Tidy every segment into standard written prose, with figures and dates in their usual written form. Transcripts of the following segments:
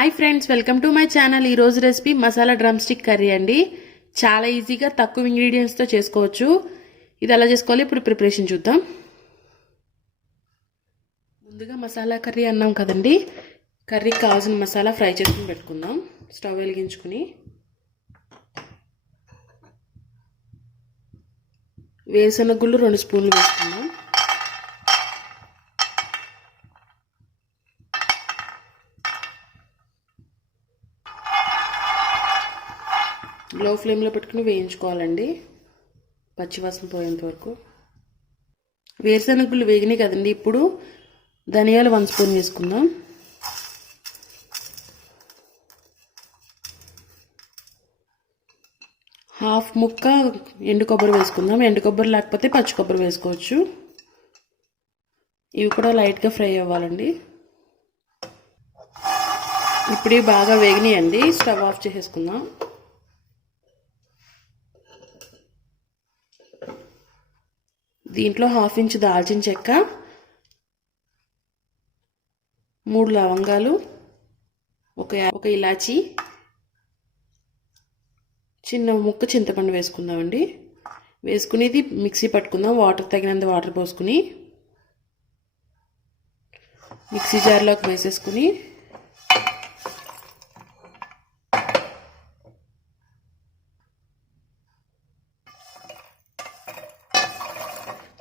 Hi friends, welcome to my channel. ఈ రోజు recipe masala drum stick curry అండి. చాలా ఈజీగా తక్కువ ఇంగ్రీడియంట్స్తో చేసుకోవచ్చు. ఇది ఎలా చేసుకోవాలి ఇప్పుడు ప్రిపరేషన్ చూద్దాం. ముందుగా మసాలా కర్రీ అన్నాం కదండి, కర్రీకి కావాల్సిన మసాలా ఫ్రై చేసుకుని పెట్టుకుందాం. స్టవ్ వెలిగించుకుని వేరుశనగ గుళ్ళు 2 స్పూన్లు వేసుకుందాం. లో ఫ్లేమ్లో పెట్టుకుని వేయించుకోవాలండి, పచ్చివాసన పోయేంత వరకు. వేరుశనగలు వేగినాయి కదండి, ఇప్పుడు ధనియాలు 1 స్పూన్ వేసుకుందాం. హాఫ్ ముక్క ఎండు కొబ్బరి వేసుకుందాం. ఎండు కొబ్బరి లేకపోతే పచ్చి కొబ్బరి వేసుకోవచ్చు. ఇవి కూడా లైట్గా ఫ్రై అవ్వాలండి. ఇప్పుడు ఇవి బాగా వేగినాయండి, స్టవ్ ఆఫ్ చేసేసుకుందాం. దీంట్లో 1/2 ఇంచ్ దాల్చిన చెక్క, 3 లవంగాలు, ఒక ఇలాచి, చిన్న ముక్క చింతపండు వేసుకుందామండి. వేసుకుని ఇది మిక్సీ పట్టుకుందాం. వాటర్ తగినంత వాటర్ పోసుకుని మిక్సీ జార్లోకి వేసేసుకుని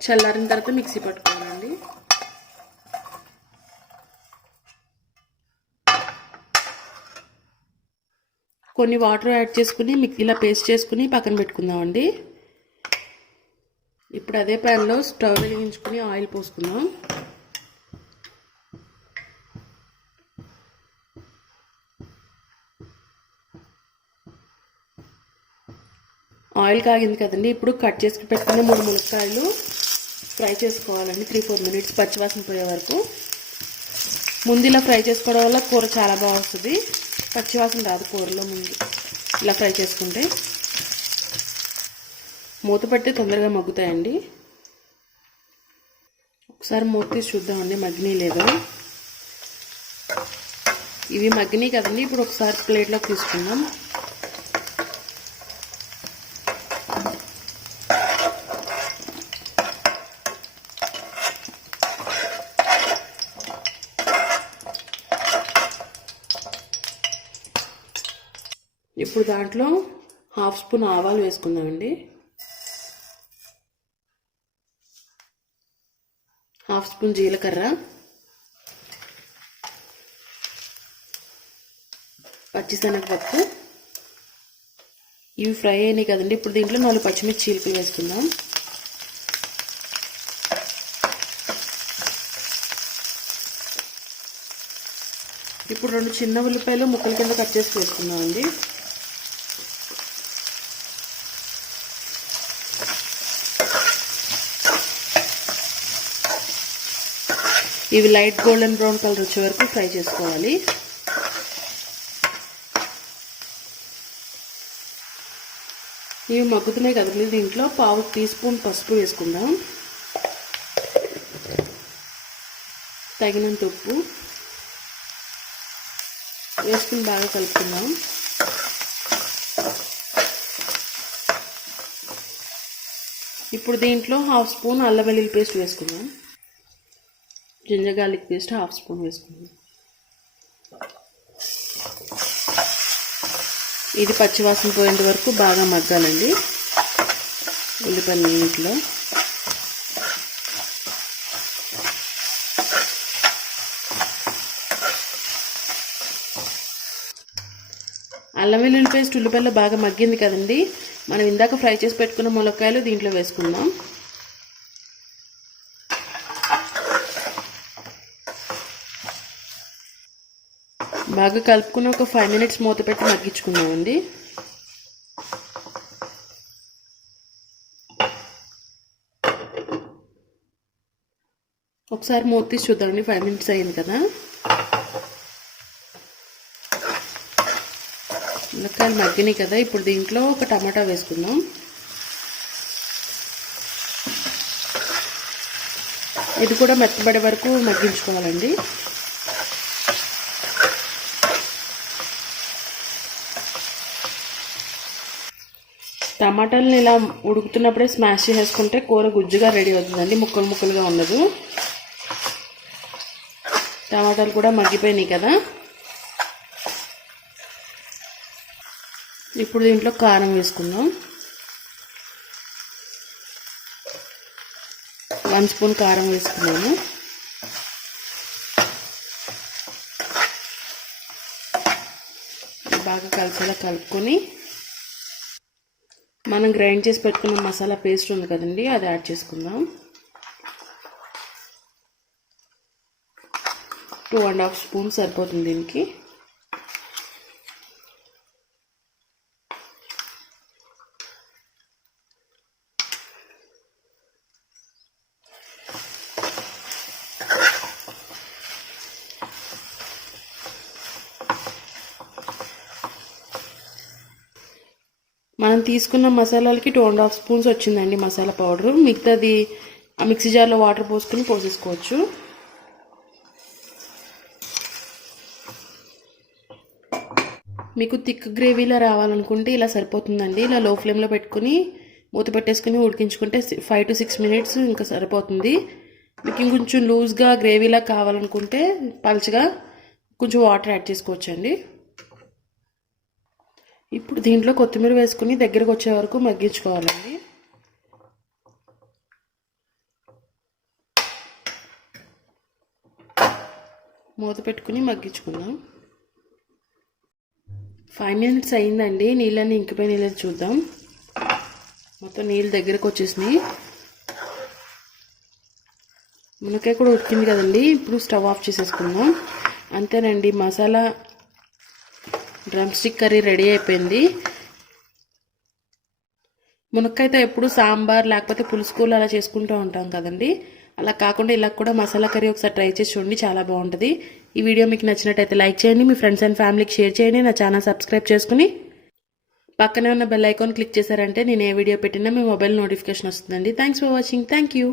చల్లారిన తర్వాత మిక్సీ పట్టుకోవాలండి. కొన్ని వాటర్ యాడ్ చేసుకుని ఇలా పేస్ట్ చేసుకుని పక్కన పెట్టుకుందామండి. ఇప్పుడు అదే ప్యాన్లో స్టవ్ వెలిగించుకుని ఆయిల్ పోసుకుందాం. ఆయిల్ కాగింది కదండి, ఇప్పుడు కట్ చేసి పెట్టుకున్న 3 ములక్కాయలు ఫ్రై చేసుకోవాలండి. 3-4 మినిట్స్ పచ్చివాసన పోయే వరకు. ముందు ఇలా ఫ్రై చేసుకోవడం వల్ల కూర చాలా బాగా వస్తుంది, పచ్చివాసన రాదు కూరలో. ముందు ఇలా ఫ్రై చేసుకుంటే మూత పెట్టి తొందరగా మగ్గుతాయండి. ఒకసారి మూత తీసి చూద్దామండి మగ్గినాయి లేదో. ఇవి మగ్గినాయి కదండి, ఇప్పుడు ఒకసారి ప్లేట్లోకి తీసుకుందాం. ఇప్పుడు దాంట్లో 1/2 స్పూన్ ఆవాలు వేసుకుందామండి. 1/2 స్పూన్ జీలకర్ర, పచ్చిశనగపప్పు. ఇవి ఫ్రై అయినాయి కదండి, ఇప్పుడు దీంట్లో 4 పచ్చిమిర్చి చీలికలు వేసుకుందాం. ఇప్పుడు 2 చిన్న ఉల్లిపాయలు ముక్కల కింద కట్ చేసి వేసుకుందామండి. ఇవి లైట్ గోల్డెన్ బ్రౌన్ కలర్ వచ్చే వరకు ఫ్రై చేసుకోవాలి. ఇవి మగ్గుతున్నాయి కదండి, దీంట్లో 1/2 టీ స్పూన్ పసుపు వేసుకుందాం. తగినంత ఉప్పు వేసుకుని బాగా కలుపుకుందాం. ఇప్పుడు దీంట్లో 1/2 స్పూన్ అల్లం వెల్లుల్లి పేస్ట్ వేసుకుందాం. జింజర్ గార్లిక్ పేస్ట్ 1/2 స్పూన్ వేసుకుందాం. ఇది పచ్చివాసన పోయేంత వరకు బాగా మగ్గాలండి ఉల్లిపాయల నీటిలో. అల్లం వెల్లుల్లి పేస్ట్ ఉల్లిపాయలో బాగా మగ్గింది కదండి, మనం ఇందాక ఫ్రై చేసి పెట్టుకున్న ములక్కాయలు దీంట్లో వేసుకుందాం. బాగా కలుపుకుని ఒక 5 మినిట్స్ మూత పెట్టి మగ్గించుకుందామండి. ఒకసారి మూత తీసి చూద్దామండి. 5 మినిట్స్ అయింది కదా. ములక్కాయలు మగ్గినాయి కదా, ఇప్పుడు దీంట్లో ఒక టమాటా వేసుకుందాం. ఇది కూడా మెత్తబడే వరకు మగ్గించుకోవాలండి. టమాటాలను ఇలా ఉడుకుతున్నప్పుడే స్మాష్ చేసుకుంటే కూర గుజ్జుగా రెడీ అవుతుందండి, ముక్కలు ముక్కలుగా ఉండదు. టమాటాలు కూడా మగ్గిపోయినాయి కదా. ఇప్పుడు దీంట్లో కారం వేసుకుందాం. 1 స్పూన్ కారం వేసుకున్నాను. బాగా కలిసేలా కలుపుకొని మనం గ్రైండ్ చేసి పెట్టుకున్న మసాలా పేస్ట్ ఉంది కదండి, అది యాడ్ చేసుకుందాం. 2.5 స్పూన్ సరిపోతుంది దీనికి. మనం తీసుకున్న మసాలాలకి 2.5 స్పూన్స్ వచ్చిందండి మసాలా పౌడర్. మిగతాది ఆ మిక్సీ జార్లో వాటర్ పోసుకొని పోసేసుకోవచ్చు. మీకు థిక్ గ్రేవీలా రావాలనుకుంటే ఇలా సరిపోతుందండి. ఇలా లో ఫ్లేమ్లో పెట్టుకుని మూత పెట్టేసుకుని ఉడికించుకుంటే 5 to 6 మినిట్స్ ఇంకా సరిపోతుంది. మీకు ఇంకొంచెం లూజ్గా గ్రేవీలా కావాలనుకుంటే పల్చగా కొంచెం వాటర్ యాడ్ చేసుకోవచ్చండి. ఇప్పుడు దీంట్లో కొత్తిమీర వేసుకుని దగ్గరకు వచ్చే వరకు మగ్గించుకోవాలండి. మూత పెట్టుకుని మగ్గించుకుందాం. 5 మినిట్స్ అయిందండి. నీళ్ళని ఇంకిపోయి నీళ్ళని చూద్దాం. మొత్తం నీళ్ళు దగ్గరకు వచ్చేసినాయి. మునక్కాయ కూడా ఉడికింది కదండి. ఇప్పుడు స్టవ్ ఆఫ్ చేసేసుకుందాం. అంతేనండి, masala drum stick curry ready అయిపోయింది. మునక్కాయతో ఎప్పుడు సాంబార్ లేకపోతే పులుసు కూర అలా చేసుకుంటూ ఉంటాం కదండి. అలా కాకుండా ఇలా కూడా మసాలా కర్రీ ఒకసారి ట్రై చేసి చూడండి, చాలా బాగుంటుంది. ఈ వీడియో మీకు నచ్చినట్టయితే లైక్ చేయండి, మీ ఫ్రెండ్స్ అండ్ ఫ్యామిలీకి షేర్ చేయండి. నా ఛానల్ సబ్స్క్రైబ్ చేసుకుని పక్కనే ఉన్న బెల్ ఐకాన్ క్లిక్ చేశారంటే నేను ఏ వీడియో పెట్టినా మీ మొబైల్ నోటిఫికేషన్ వస్తుందండి. Thanks for watching. Thank you.